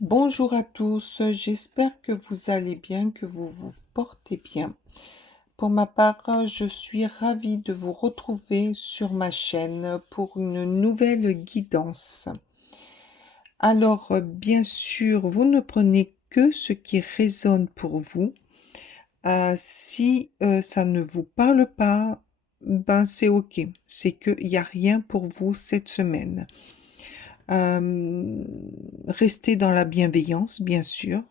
Bonjour à tous, j'espère que vous allez bien, que vous vous portez bien. Pour ma part, je suis ravie de vous retrouver sur ma chaîne pour une nouvelle guidance. Alors, bien sûr, vous ne prenez que ce qui résonne pour vous. Si ça ne vous parle pas, ben c'est ok. C'est qu'il n'y a rien pour vous cette semaine. Restez dans la bienveillance, bien sûr.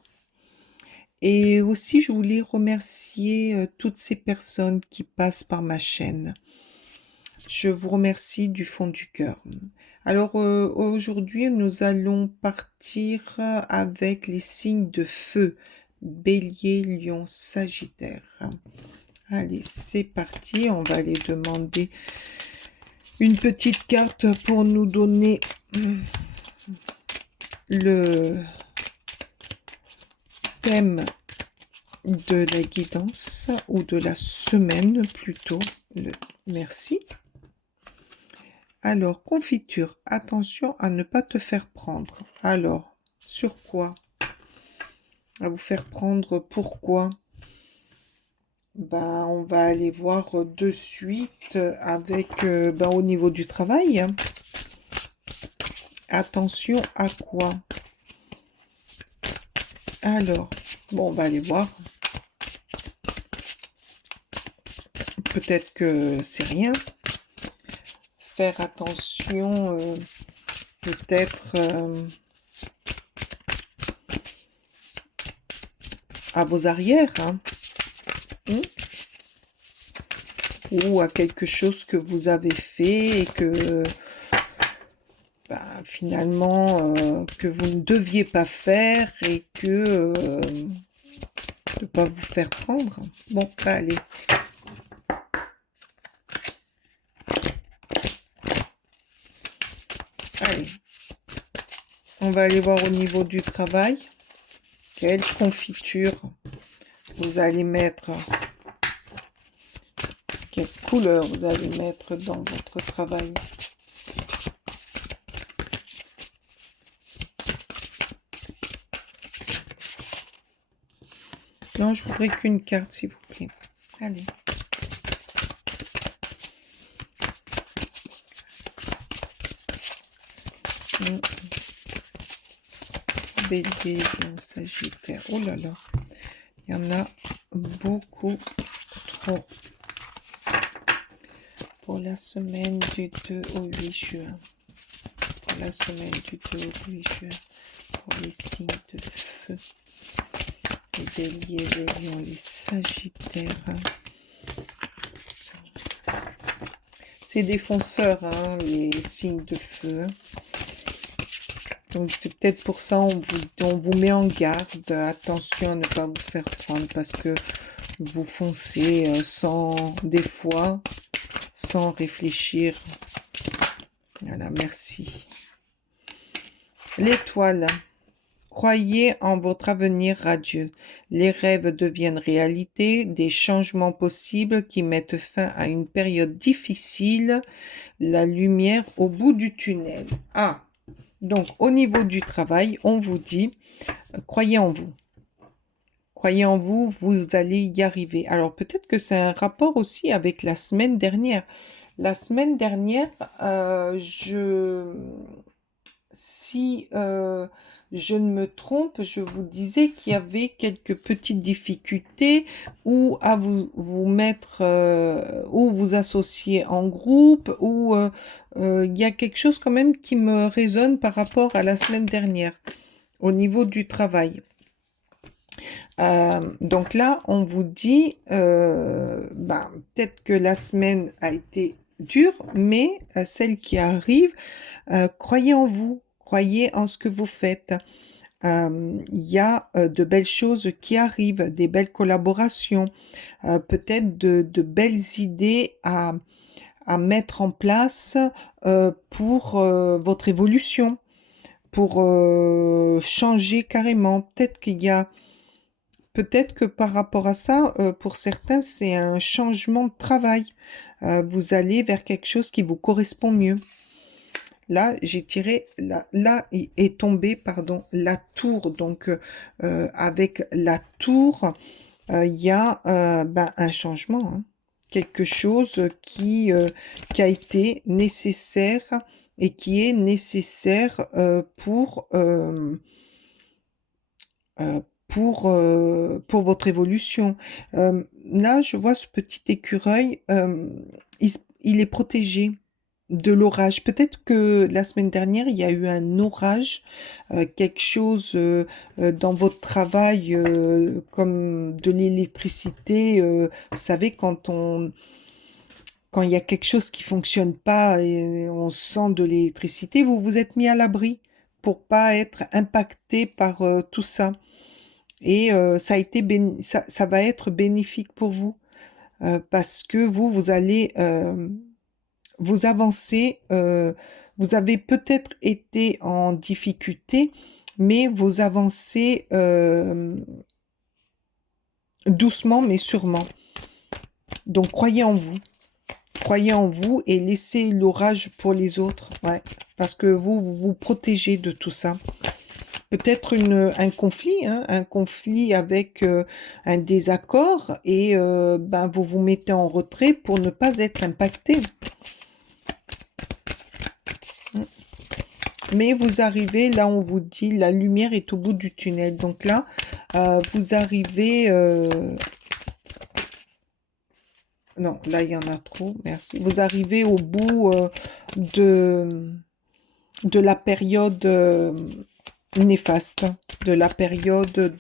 Et aussi, je voulais remercier toutes ces personnes qui passent par ma chaîne. Je vous remercie du fond du cœur. Alors, aujourd'hui, nous allons partir avec les signes de feu. Bélier, Lion, Sagittaire. Allez, c'est parti. On va aller demander une petite carte pour nous donner le thème de la guidance ou de la semaine plutôt. Merci. Alors, confiture, attention à ne pas te faire prendre. Alors, sur quoi? À vous faire prendre, pourquoi? Ben, on va aller voir de suite avec au niveau du travail. Attention à quoi? Alors, bon, on va aller voir. Peut-être que c'est rien. Faire attention, peut-être à vos arrières, hein. Ou à quelque chose que vous avez fait et que finalement que vous ne deviez pas faire et que de pas vous faire prendre. Bon, allez. Allez. On va aller voir au niveau du travail. Quelle confiture vous allez mettre? Quelle couleur vous allez mettre dans votre travail? Non, je voudrais qu'une carte, s'il vous plaît. Allez. Bélier, Lion, Sagittaire. Oh là là. Il y en a beaucoup trop. Pour la semaine du 2 au 8 juin. Pour la semaine du 2 au 8 juin. Pour les signes de feu. Les béliers, les lions, les sagittaires. C'est des fonceurs, hein, les signes de feu. Donc c'est peut-être pour ça on vous met en garde. Attention à ne pas vous faire prendre parce que vous foncez des fois, sans réfléchir. Voilà, merci. L'étoile. Croyez en votre avenir radieux. Les rêves deviennent réalité, des changements possibles qui mettent fin à une période difficile. La lumière au bout du tunnel. Ah, donc au niveau du travail, on vous dit, croyez en vous. Croyez en vous, vous allez y arriver. Alors peut-être que c'est un rapport aussi avec la semaine dernière. La semaine dernière, si je ne me trompe, je vous disais qu'il y avait quelques petites difficultés ou à vous mettre ou vous associer en groupe ou il y a quelque chose quand même qui me résonne par rapport à la semaine dernière au niveau du travail. Donc là, on vous dit, peut-être que la semaine a été dure, mais celle qui arrive, croyez en vous, croyez en ce que vous faites. Il y a de belles choses qui arrivent, des belles collaborations, peut-être de belles idées à mettre en place pour votre évolution, pour changer carrément. Peut-être que par rapport à ça, pour certains, c'est un changement de travail. Vous allez vers quelque chose qui vous correspond mieux. Là, j'ai tiré, là est tombé, pardon, la tour. Donc, avec la tour, il y a ben, un changement, hein. Quelque chose qui a été nécessaire et qui est nécessaire euh, pour votre évolution. Là, je vois ce petit écureuil, il est protégé de l'orage. Peut-être que la semaine dernière, il y a eu un orage, quelque chose dans votre travail, comme de l'électricité. Vous savez, quand il y a quelque chose qui fonctionne pas et on sent de l'électricité, vous vous êtes mis à l'abri pour pas être impacté par tout ça. Et ça a été ça va être bénéfique pour vous parce que vous allez vous avancer. Vous avez peut-être été en difficulté, mais vous avancez doucement mais sûrement. Donc croyez en vous et laissez l'orage pour les autres, ouais, parce que vous vous protégez de tout ça. Peut-être un conflit, hein, un conflit avec un désaccord et ben, vous vous mettez en retrait pour ne pas être impacté. Mais vous arrivez, là on vous dit, la lumière est au bout du tunnel. Donc là, vous arrivez... non, là il y en a trop, merci. Vous arrivez au bout de la période néfaste, de la période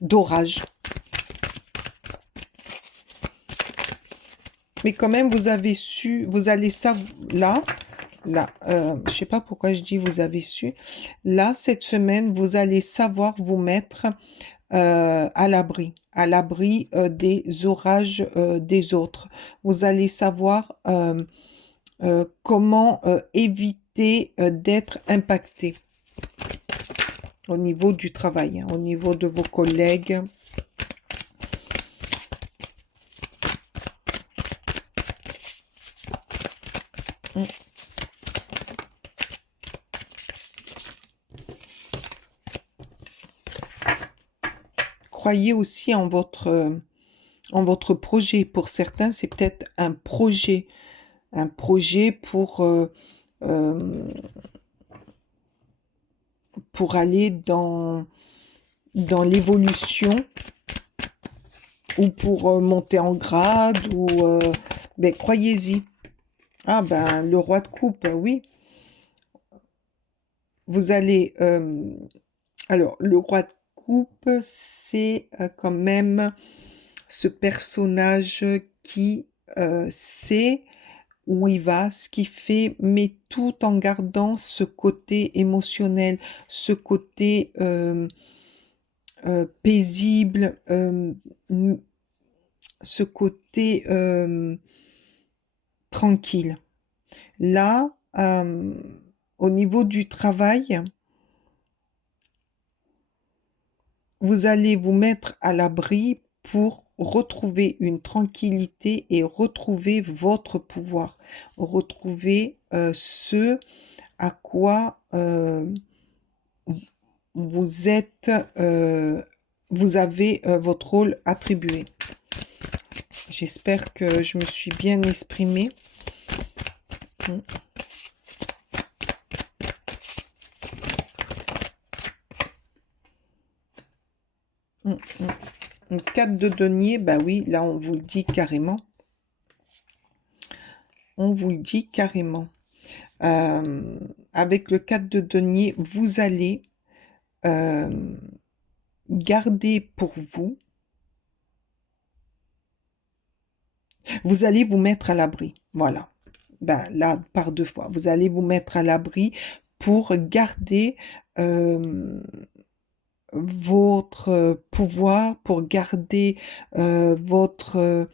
d'orage. Mais quand même, vous avez su, vous allez savoir, là, je sais pas pourquoi je dis vous avez su, là, cette semaine, vous allez savoir vous mettre à l'abri des orages des autres. Vous allez savoir comment éviter d'être impacté au niveau du travail, hein, au niveau de vos collègues. Croyez aussi en votre projet. Pour certains, c'est peut-être un projet pour aller dans l'évolution ou pour monter en grade ou ben, croyez-y. Ah ben le roi de coupe, oui. Vous allez alors le roi de coupe, c'est quand même ce personnage qui sait où il va, ce qu'il fait, mais tout en gardant ce côté émotionnel, ce côté paisible, ce côté tranquille. Là, au niveau du travail, vous allez vous mettre à l'abri pour retrouver une tranquillité et retrouver votre pouvoir, retrouver ce à quoi vous êtes, vous avez votre rôle attribué. J'espère que je me suis bien exprimée. Une 4 de denier, bah oui, là on vous le dit carrément. On vous le dit carrément. Avec le 4 de denier, vous allez garder pour vous. Vous allez vous mettre à l'abri. Voilà. Ben, là, par 2 fois. Vous allez vous mettre à l'abri pour garder votre pouvoir, pour garder votre...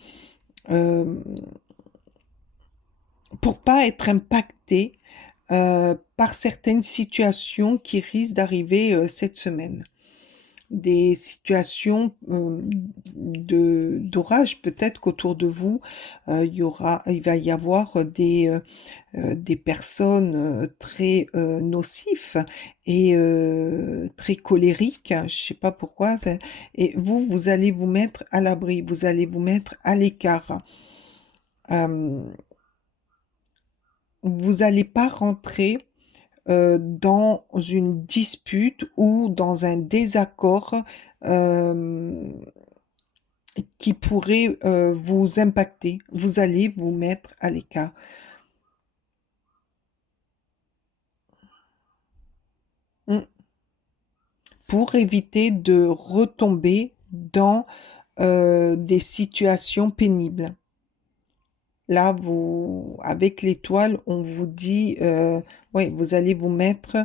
pour pas être impacté par certaines situations qui risquent d'arriver cette semaine. des situations d'orage. Peut-être qu'autour de vous, il va y avoir des personnes très nocifs et très colériques. Je sais pas pourquoi. Et vous allez vous mettre à l'abri, vous allez vous mettre à l'écart. Euh, vous n'allez pas rentrer dans une dispute ou dans un désaccord euh, qui pourrait vous impacter. Vous allez vous mettre à l'écart. Mm. Pour éviter de retomber dans des situations pénibles. Là, avec l'étoile, on vous dit, oui, vous allez vous mettre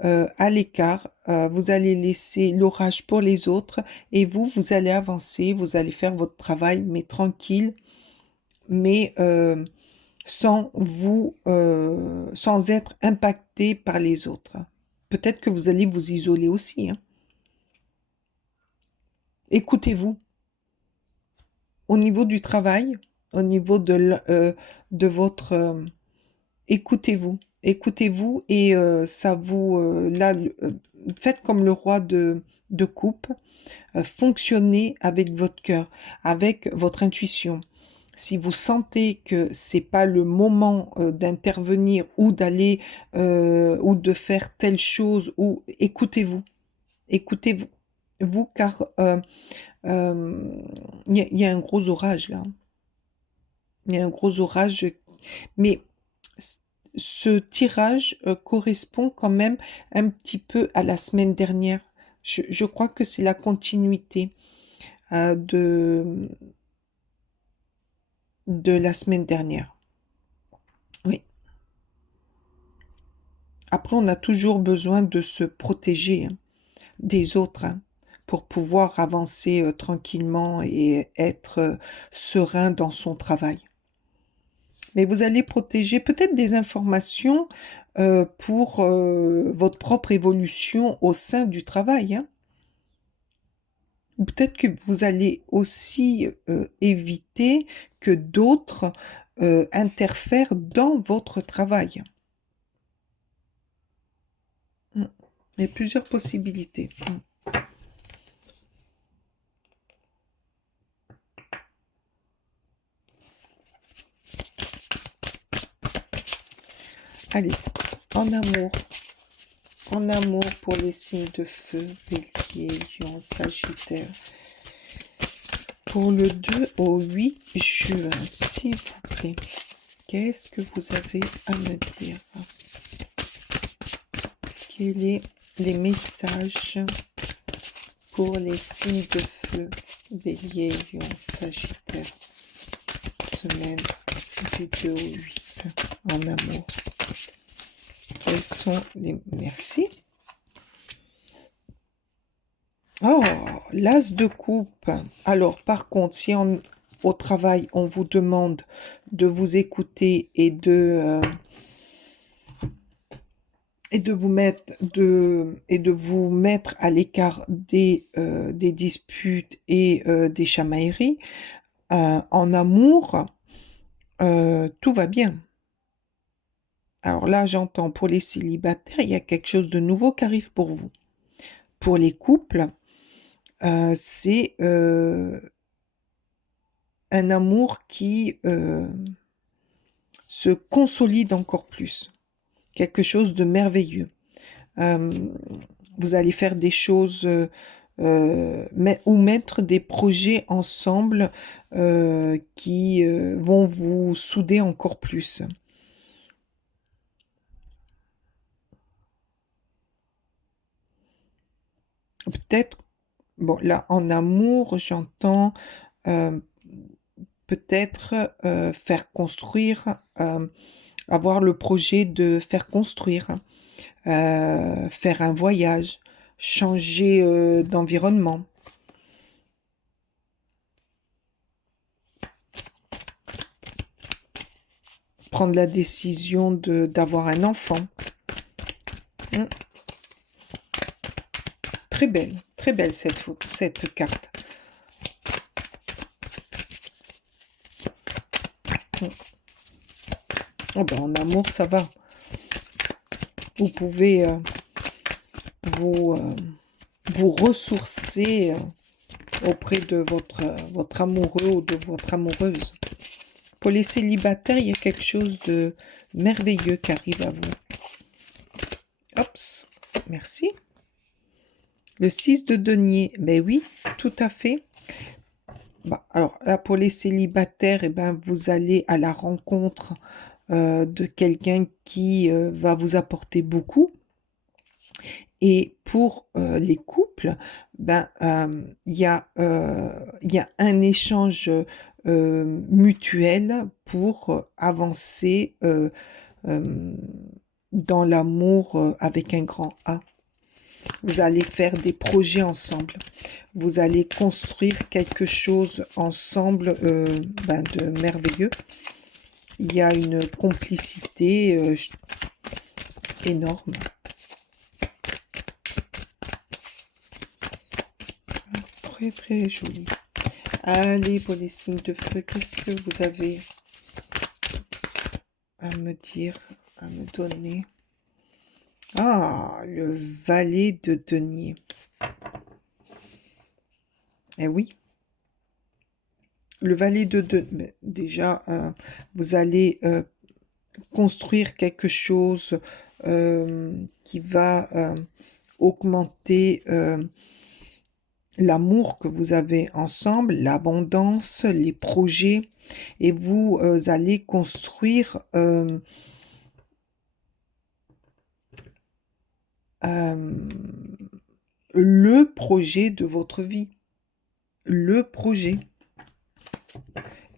à l'écart, vous allez laisser l'orage pour les autres et vous allez avancer, vous allez faire votre travail, mais tranquille, mais sans être impacté par les autres. Peut-être que vous allez vous isoler aussi, hein. Écoutez-vous au niveau du travail, au niveau de votre écoutez-vous, écoutez-vous et ça vous là faites comme le roi de coupe, fonctionnez avec votre cœur, avec votre intuition. Si vous sentez que c'est pas le moment d'intervenir ou d'aller ou de faire telle chose ou écoutez-vous, vous car il y a un gros orage là. Il y a un gros orage, mais ce tirage correspond quand même un petit peu à la semaine dernière. Je crois que c'est la continuité euh, de, de la semaine dernière. Oui. Après, on a toujours besoin de se protéger hein, des autres hein, pour pouvoir avancer tranquillement et être serein dans son travail. Mais vous allez protéger peut-être des informations pour votre propre évolution au sein du travail, hein. Ou peut-être que vous allez aussi éviter que d'autres interfèrent dans votre travail. Mm. Il y a plusieurs possibilités. Mm. Allez, en amour. En amour pour les signes de feu, Bélier, Lion, Sagittaire. Pour le 2 au 8 juin, s'il vous plaît, qu'est-ce que vous avez à me dire? Quels sont les messages pour les signes de feu, Bélier, Lion, Sagittaire, semaine du 2 au 8, en amour? Quels sont les... Merci. Oh, l'as de coupe. Alors, par contre, si au travail, on vous demande de vous écouter et de vous mettre à l'écart des disputes et des chamailleries, en amour, tout va bien. Alors là, j'entends pour les célibataires, il y a quelque chose de nouveau qui arrive pour vous. Pour les couples, c'est un amour qui se consolide encore plus. Quelque chose de merveilleux. Vous allez faire des choses ou mettre des projets ensemble qui vont vous souder encore plus. Peut-être, bon là en amour, j'entends euh, peut-être faire construire, avoir le projet de faire construire, faire un voyage, changer d'environnement. Prendre la décision d'avoir un enfant. Très belle, Très belle cette carte. Oh ben, en amour, ça va. Vous pouvez vous ressourcer auprès de votre amoureux ou de votre amoureuse. Pour les célibataires, il y a quelque chose de merveilleux qui arrive à vous. Hop, merci. Le 6 de denier, ben oui, tout à fait. Bah, alors là, pour les célibataires, eh ben, vous allez à la rencontre de quelqu'un qui va vous apporter beaucoup. Et pour les couples, ben, il y a un échange mutuel pour avancer dans l'amour avec un grand A. Vous allez faire des projets ensemble. Vous allez construire quelque chose ensemble de merveilleux. Il y a une complicité énorme. Très très joli. Allez, pour les signes de feu, qu'est-ce que vous avez à me dire, à me donner? Ah, le valet de denier. Eh oui. Le valet de denier, déjà, vous allez construire quelque chose qui va augmenter l'amour que vous avez ensemble, l'abondance, les projets, et vous allez construire le projet de votre vie. Le projet.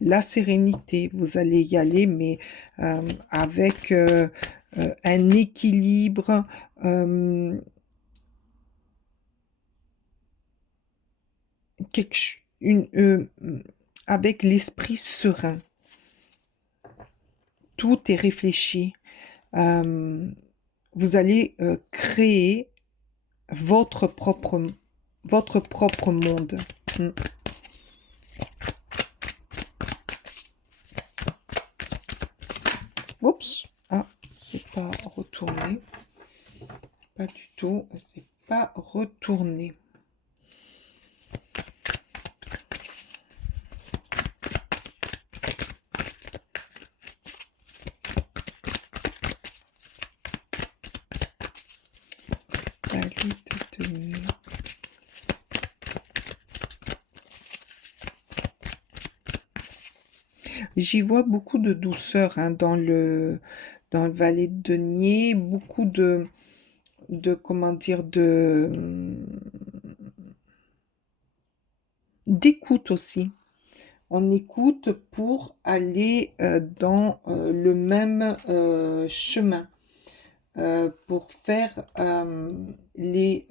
La sérénité, vous allez y aller, mais avec un équilibre, avec l'esprit serein. Tout est réfléchi. Vous allez créer votre propre monde. Oups, ah, c'est pas retourné. Pas du tout, c'est pas retourné. J'y vois beaucoup de douceur dans le valet de denier, beaucoup de comment dire, d'écoute aussi. On écoute pour aller dans le même chemin, pour faire les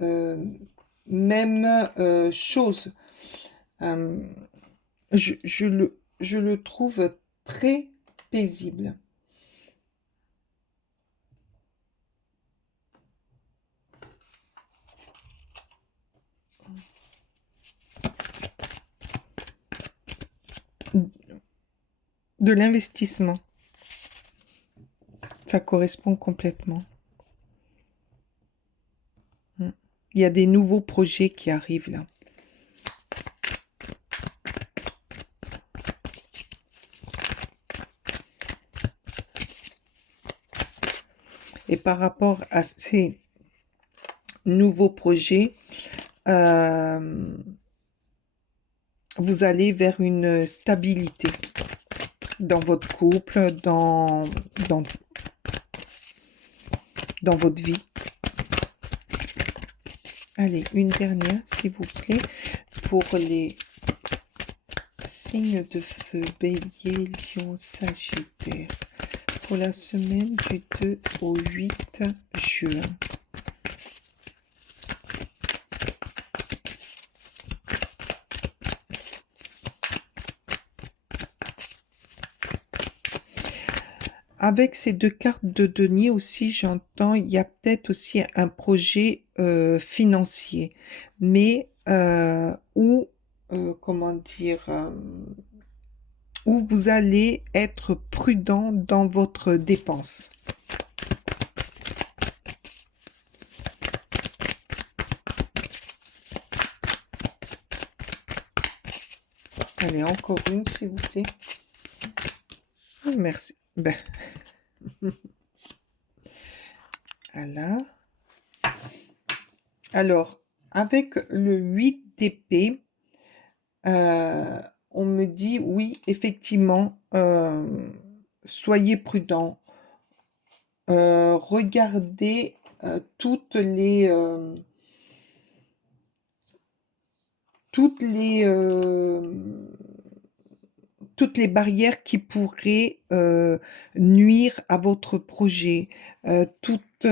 mêmes choses. Je le trouve très paisible. De l'investissement. Ça correspond complètement. Il y a des nouveaux projets qui arrivent là. Et par rapport à ces nouveaux projets, vous allez vers une stabilité dans votre couple, dans votre vie. Allez, une dernière, s'il vous plaît, pour les signes de feu, Bélier, Lion, Sagittaire, pour la semaine du 2 au 8 juin. avec ces deux cartes de denier aussi, j'entends, il y a peut-être aussi un projet financier, mais où, comment dire, où vous allez être prudent dans votre dépense. Allez, encore une, s'il vous plaît. Oh, merci. Ben, voilà. Alors, avec le 8 d'épée, on me dit, oui, effectivement, soyez prudent. Regardez toutes les, toutes les barrières qui pourraient nuire à votre projet, toutes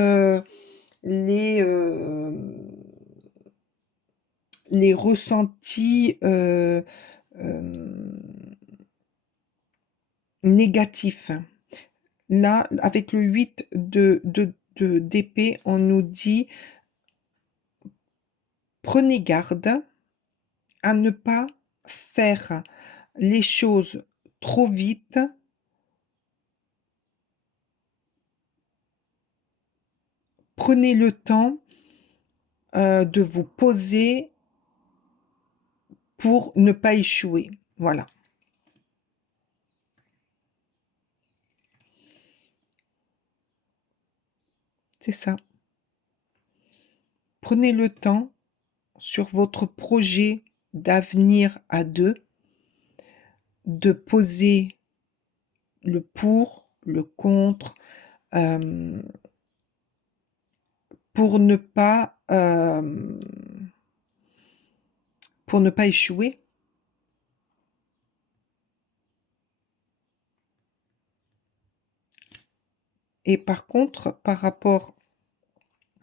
les, les ressentis négatifs. Là, avec le 8 d'épée, on nous dit prenez garde à ne pas faire les choses trop vite. Prenez le temps de vous poser pour ne pas échouer. Voilà. C'est ça. Prenez le temps sur votre projet d'avenir à deux de poser le pour, le contre, pour ne pas échouer. Et par contre, par rapport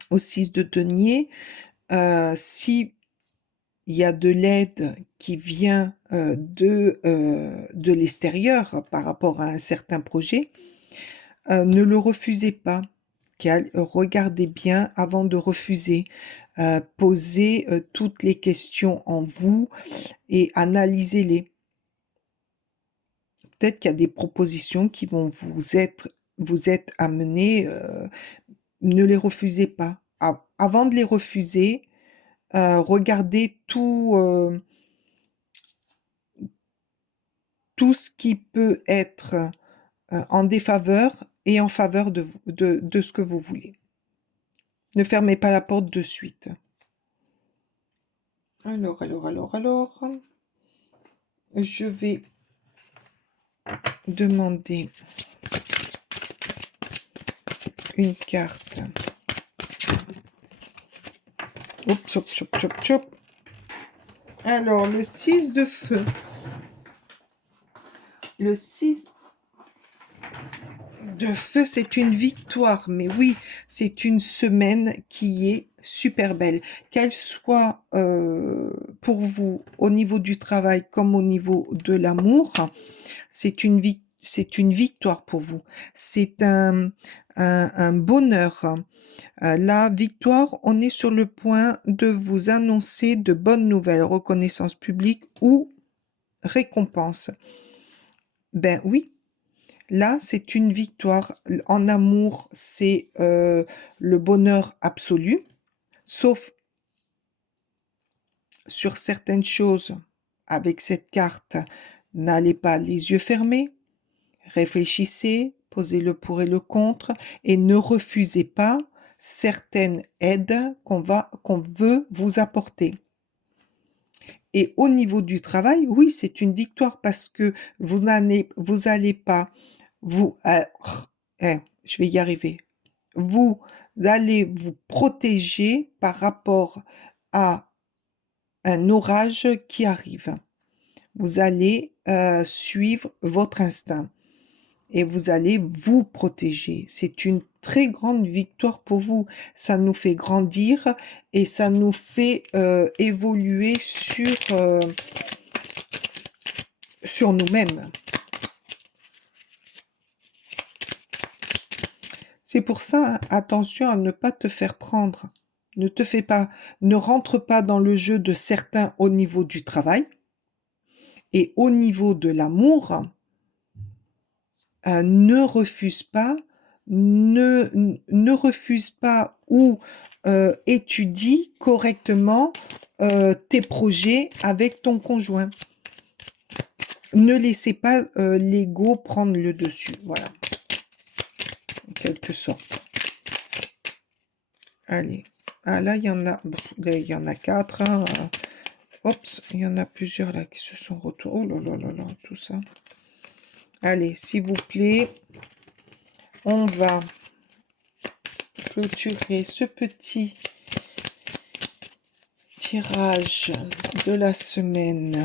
au 6 de denier, si il y a de l'aide qui vient de l'extérieur par rapport à un certain projet, ne le refusez pas. Regardez bien avant de refuser. Posez toutes les questions en vous et analysez-les. Peut-être qu'il y a des propositions qui vont vous être amenées. Ne les refusez pas. Avant de les refuser, regardez tout ce qui peut être en défaveur et en faveur de ce que vous voulez. Ne fermez pas la porte de suite. Alors, je vais demander une carte. Hop, chop, chop, chop, chop. Alors, le 6 de feu. Le 6 de feu, c'est une victoire. Mais oui, c'est une semaine qui est super belle. Qu'elle soit pour vous au niveau du travail comme au niveau de l'amour, c'est une victoire pour vous. C'est un bonheur. La victoire, on est sur le point de vous annoncer de bonnes nouvelles, reconnaissance publique ou récompense. Ben oui, là, c'est une victoire. En amour, c'est le bonheur absolu, sauf sur certaines choses. Avec cette carte, n'allez pas les yeux fermés, réfléchissez, posez le pour et le contre et ne refusez pas certaines aides qu'on veut vous apporter. Et au niveau du travail, oui, c'est une victoire parce que vous allez pas je vais y arriver. Vous allez vous protéger par rapport à un orage qui arrive. Vous allez suivre votre instinct et vous allez vous protéger. C'est une très grande victoire pour vous. Ça nous fait grandir et ça nous fait évoluer sur nous-mêmes. C'est pour ça, hein, attention à ne pas te faire prendre. Ne rentre pas dans le jeu de certains au niveau du travail et au niveau de l'amour. Ne refuse pas, ne refuse pas ou étudie correctement tes projets avec ton conjoint. Ne laissez pas l'ego prendre le dessus, voilà, en quelque sorte. Allez, ah là, il y en a 4, hein. Oups, il y en a plusieurs là qui se sont retournés. Oh là là là là, tout ça. Allez, s'il vous plaît, on va clôturer ce petit tirage de la semaine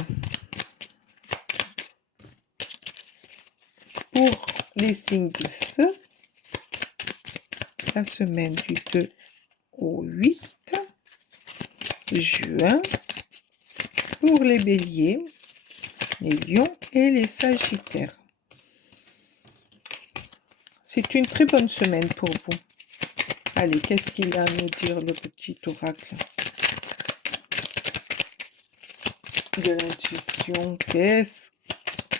pour les signes de feu. La semaine du 2 au 8 juin pour les béliers, les lions et les sagittaires. C'est une très bonne semaine pour vous. Allez, qu'est-ce qu'il a à nous dire, le petit oracle de l'intuition? Qu'est-ce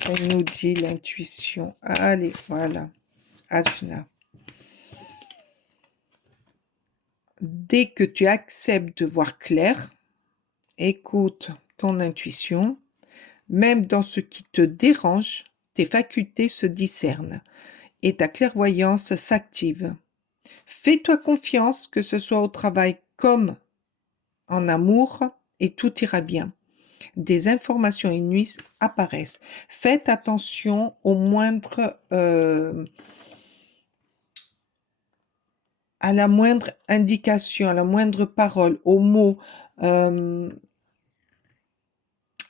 qu'elle nous dit, l'intuition? Allez, voilà. Ajna. Dès que tu acceptes de voir clair, écoute ton intuition, même dans ce qui te dérange, tes facultés se discernent et ta clairvoyance s'active. Fais-toi confiance, que ce soit au travail comme en amour, et tout ira bien. Des informations inouïes apparaissent. Faites attention aux moindres, à la moindre indication, à la moindre parole, aux mots,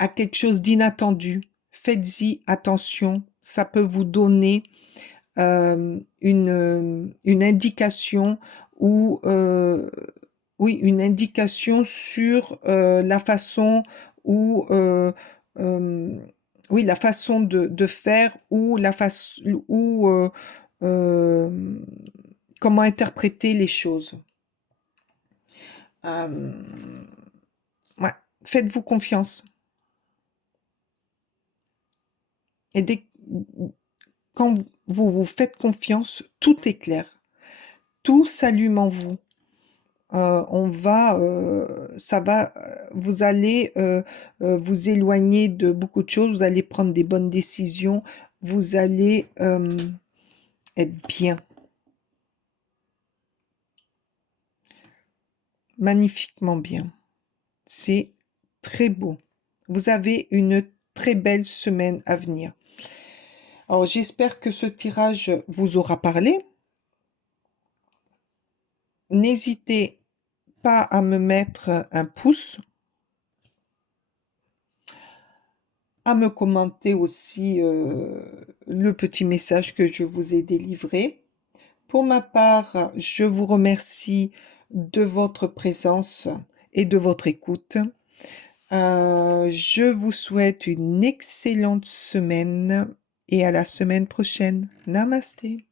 à quelque chose d'inattendu. Faites-y attention. Ça peut vous donner une indication ou oui, une indication sur la façon ou oui, la façon de faire ou la façon ou comment interpréter les choses. Ouais, faites-vous confiance. Et quand vous vous faites confiance, tout est clair. Tout s'allume en vous. Vous allez vous éloigner de beaucoup de choses, vous allez prendre des bonnes décisions, vous allez être bien. Magnifiquement bien. C'est très beau. Vous avez une très belle semaine à venir. Alors, j'espère que ce tirage vous aura parlé. N'hésitez pas à me mettre un pouce, à me commenter aussi le petit message que je vous ai délivré. Pour ma part, je vous remercie de votre présence et de votre écoute. Je vous souhaite une excellente semaine et à la semaine prochaine. Namasté.